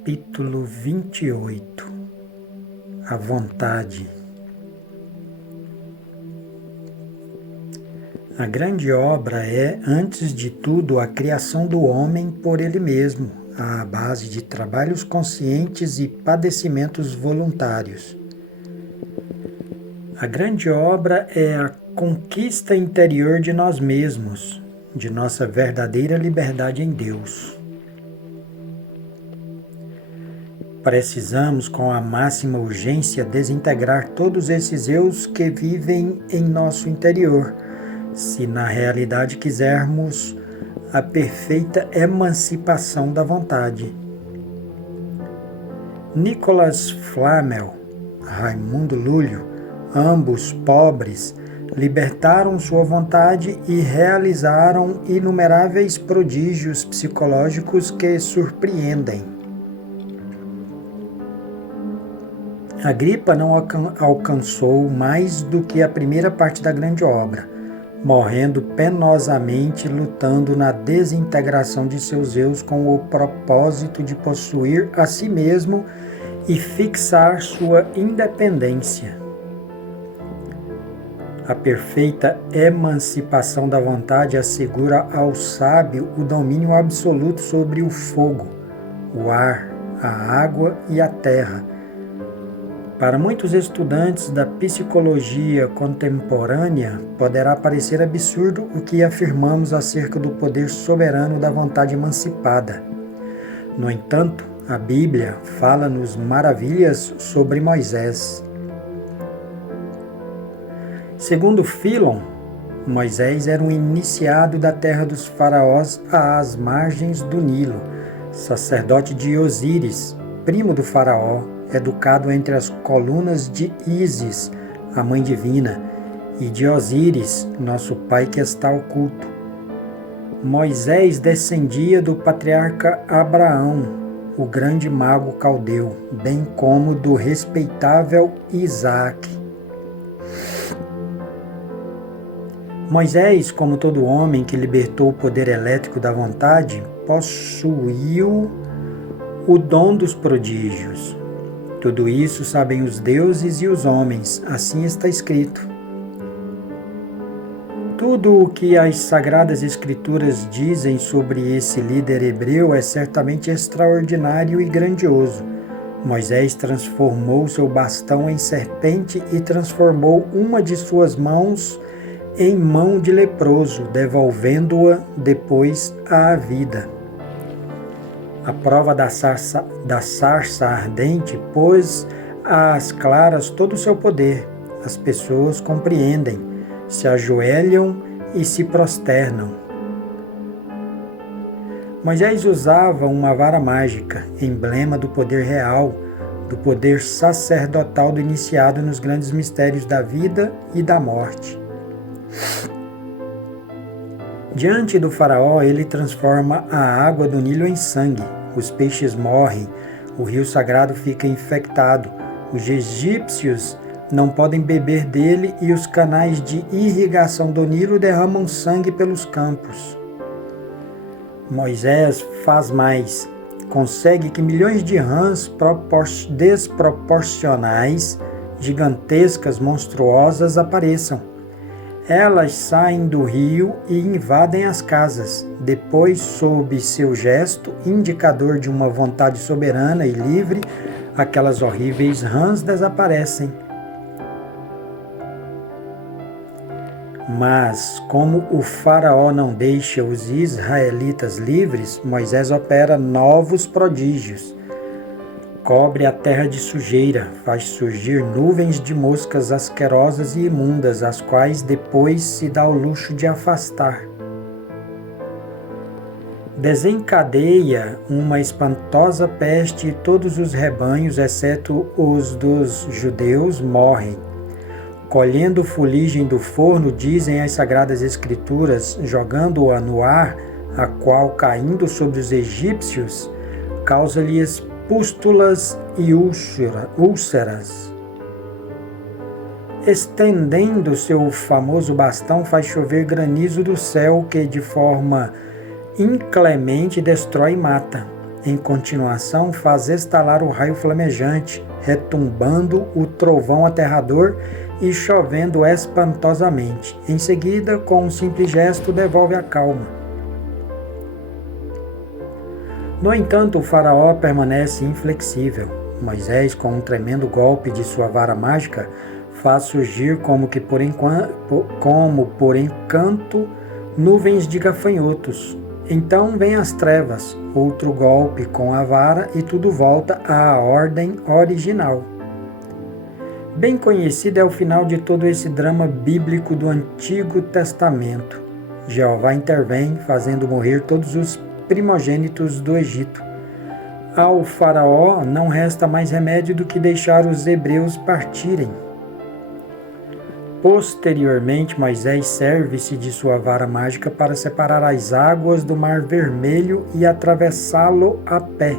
Capítulo 28. A vontade. A grande obra é, antes de tudo, a criação do homem por ele mesmo, à base de trabalhos conscientes e padecimentos voluntários. A grande obra é a conquista interior de nós mesmos, de nossa verdadeira liberdade em Deus. Precisamos, com a máxima urgência, desintegrar todos esses eus que vivem em nosso interior, se na realidade quisermos a perfeita emancipação da vontade. Nicolas Flamel, Raimundo Lúlio, ambos pobres, libertaram sua vontade e realizaram inumeráveis prodígios psicológicos que surpreendem. Agripa não alcançou mais do que a primeira parte da grande obra, morrendo penosamente lutando na desintegração de seus eus com o propósito de possuir a si mesmo e fixar sua independência. A perfeita emancipação da vontade assegura ao sábio o domínio absoluto sobre o fogo, o ar, a água e a terra. Para muitos estudantes da psicologia contemporânea, poderá parecer absurdo o que afirmamos acerca do poder soberano da vontade emancipada. No entanto, a Bíblia fala-nos maravilhas sobre Moisés. Segundo Philon, Moisés era um iniciado da terra dos faraós às margens do Nilo, sacerdote de Osíris, primo do faraó, educado entre as colunas de Ísis, a mãe divina, e de Osíris, nosso pai que está oculto. Moisés descendia do patriarca Abraão, o grande mago caldeu, bem como do respeitável Isaac. Moisés, como todo homem que libertou o poder elétrico da vontade, possuiu o dom dos prodígios. Tudo isso sabem os deuses e os homens, assim está escrito. Tudo o que as Sagradas Escrituras dizem sobre esse líder hebreu é certamente extraordinário e grandioso. Moisés transformou seu bastão em serpente e transformou uma de suas mãos em mão de leproso, devolvendo-a depois à vida. A prova da sarça ardente pôs às claras todo o seu poder. As pessoas compreendem, se ajoelham e se prosternam. Moisés usava uma vara mágica, emblema do poder real, do poder sacerdotal do iniciado nos grandes mistérios da vida e da morte. Diante do faraó, ele transforma a água do Nilo em sangue. Os peixes morrem, o rio sagrado fica infectado. Os egípcios não podem beber dele e os canais de irrigação do Nilo derramam sangue pelos campos. Moisés faz mais. Consegue que milhões de rãs desproporcionais, gigantescas, monstruosas apareçam. Elas saem do rio e invadem as casas. Depois, sob seu gesto, indicador de uma vontade soberana e livre, aquelas horríveis rãs desaparecem. Mas, como o faraó não deixa os israelitas livres, Moisés opera novos prodígios. Cobre a terra de sujeira, faz surgir nuvens de moscas asquerosas e imundas, as quais depois se dá o luxo de afastar. Desencadeia uma espantosa peste e todos os rebanhos, exceto os dos judeus, morrem. Colhendo fuligem do forno, dizem as Sagradas Escrituras, jogando-a no ar, a qual, caindo sobre os egípcios, causa-lhes pústulas e úlceras. Estendendo seu famoso bastão, faz chover granizo do céu que de forma inclemente destrói e mata. Em continuação, faz estalar o raio flamejante, retumbando o trovão aterrador e chovendo espantosamente. Em seguida, com um simples gesto, devolve a calma. No entanto, o faraó permanece inflexível. Moisés, com um tremendo golpe de sua vara mágica, faz surgir como por encanto nuvens de gafanhotos. Então vem as trevas, outro golpe com a vara e tudo volta à ordem original. Bem conhecido é o final de todo esse drama bíblico do Antigo Testamento. Jeová intervém, fazendo morrer todos os primogênitos do Egito. Ao faraó não resta mais remédio do que deixar os hebreus partirem. Posteriormente, Moisés serve-se de sua vara mágica para separar as águas do Mar Vermelho e atravessá-lo a pé.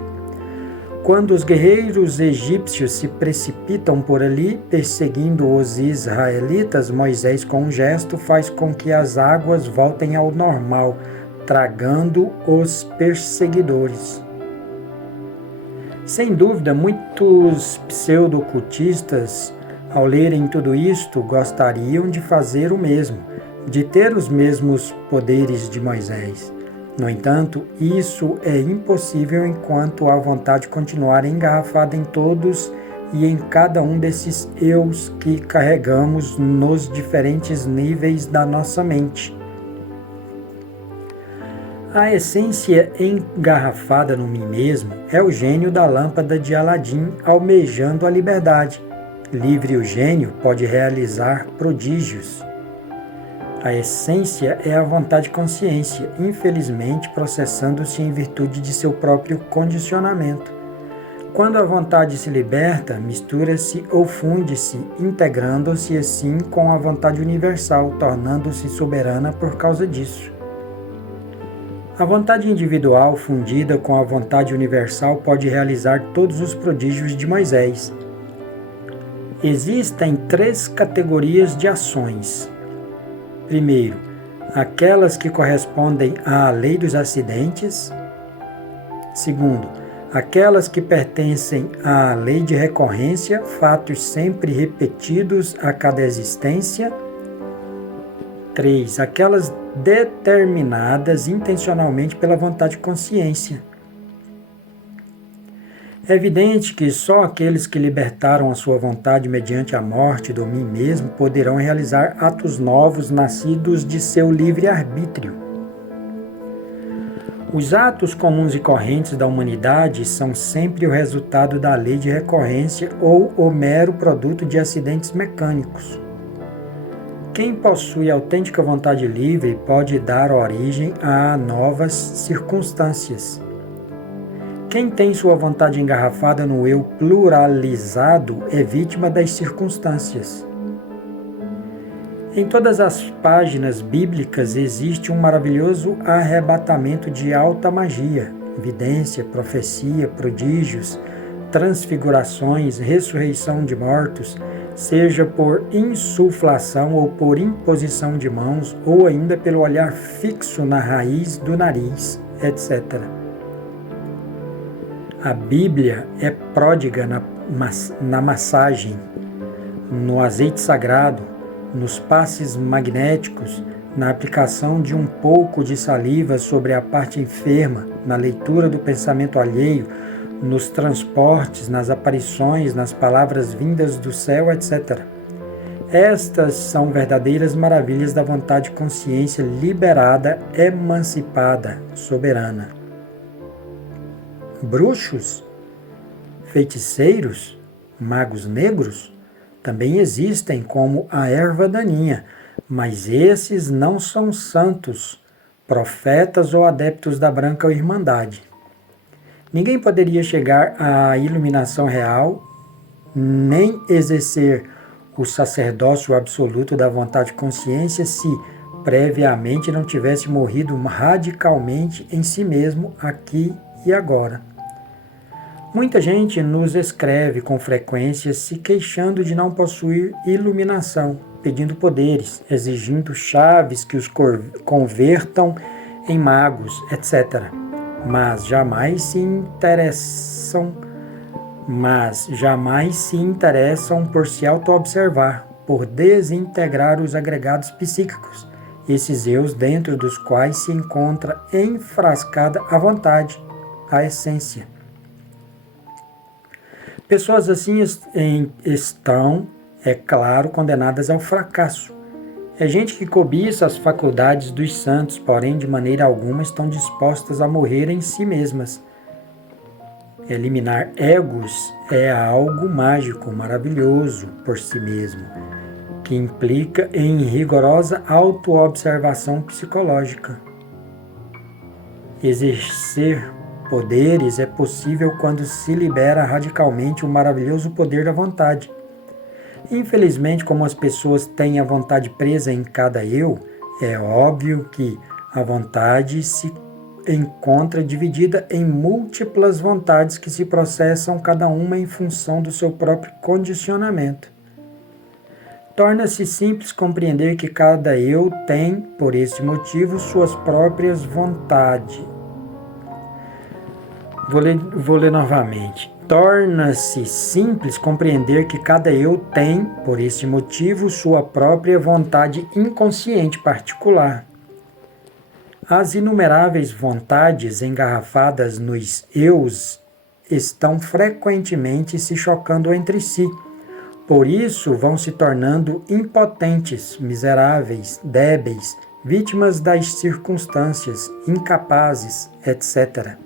Quando os guerreiros egípcios se precipitam por ali, perseguindo os israelitas, Moisés, com um gesto, faz com que as águas voltem ao normal, tragando os perseguidores. Sem dúvida, muitos pseudo-cultistas, ao lerem tudo isto, gostariam de fazer o mesmo, de ter os mesmos poderes de Moisés. No entanto, isso é impossível enquanto a vontade continuar engarrafada em todos e em cada um desses eus que carregamos nos diferentes níveis da nossa mente. A essência engarrafada no mim mesmo é o gênio da lâmpada de Aladim almejando a liberdade. Livre o gênio pode realizar prodígios. A essência é a vontade-consciência, infelizmente processando-se em virtude de seu próprio condicionamento. Quando a vontade se liberta, mistura-se ou funde-se, integrando-se assim com a vontade universal, tornando-se soberana por causa disso. A vontade individual fundida com a vontade universal pode realizar todos os prodígios de Moisés. Existem 3 categorias de ações. Primeiro, aquelas que correspondem à lei dos acidentes. Segundo, aquelas que pertencem à lei de recorrência, fatos sempre repetidos a cada existência. 3. Aquelas determinadas intencionalmente pela vontade de consciência. É evidente que só aqueles que libertaram a sua vontade mediante a morte do mim mesmo poderão realizar atos novos nascidos de seu livre-arbítrio. Os atos comuns e correntes da humanidade são sempre o resultado da lei de recorrência ou o mero produto de acidentes mecânicos. Quem possui autêntica vontade livre pode dar origem a novas circunstâncias. Quem tem sua vontade engarrafada no eu pluralizado é vítima das circunstâncias. Em todas as páginas bíblicas existe um maravilhoso arrebatamento de alta magia, vidência, profecia, prodígios, transfigurações, ressurreição de mortos, seja por insuflação ou por imposição de mãos, ou ainda pelo olhar fixo na raiz do nariz, etc. A Bíblia é pródiga na massagem, no azeite sagrado, nos passes magnéticos, na aplicação de um pouco de saliva sobre a parte enferma, na leitura do pensamento alheio, nos transportes, nas aparições, nas palavras vindas do céu, etc. Estas são verdadeiras maravilhas da vontade consciência liberada, emancipada, soberana. Bruxos, feiticeiros, magos negros também existem como a erva daninha, mas esses não são santos, profetas ou adeptos da Branca Irmandade. Ninguém poderia chegar à iluminação real, nem exercer o sacerdócio absoluto da vontade consciência se previamente não tivesse morrido radicalmente em si mesmo aqui e agora. Muita gente nos escreve com frequência se queixando de não possuir iluminação, pedindo poderes, exigindo chaves que os convertam em magos, etc. mas jamais se interessam por se auto-observar, por desintegrar os agregados psíquicos, esses eus dentro dos quais se encontra enfrascada a vontade, a essência. Pessoas assim estão, é claro, condenadas ao fracasso. É gente que cobiça as faculdades dos santos, porém de maneira alguma estão dispostas a morrer em si mesmas. Eliminar egos é algo mágico, maravilhoso por si mesmo, que implica em rigorosa autoobservação psicológica. Exercer poderes é possível quando se libera radicalmente o maravilhoso poder da vontade. Infelizmente, como as pessoas têm a vontade presa em cada eu, é óbvio que a vontade se encontra dividida em múltiplas vontades que se processam cada uma em função do seu próprio condicionamento. Torna-se simples compreender que cada eu tem, por esse motivo, suas próprias vontades. Vou ler novamente. Torna-se simples compreender que cada eu tem, por esse motivo, sua própria vontade inconsciente particular. As inumeráveis vontades engarrafadas nos eus estão frequentemente se chocando entre si. Por isso vão se tornando impotentes, miseráveis, débeis, vítimas das circunstâncias, incapazes, etc.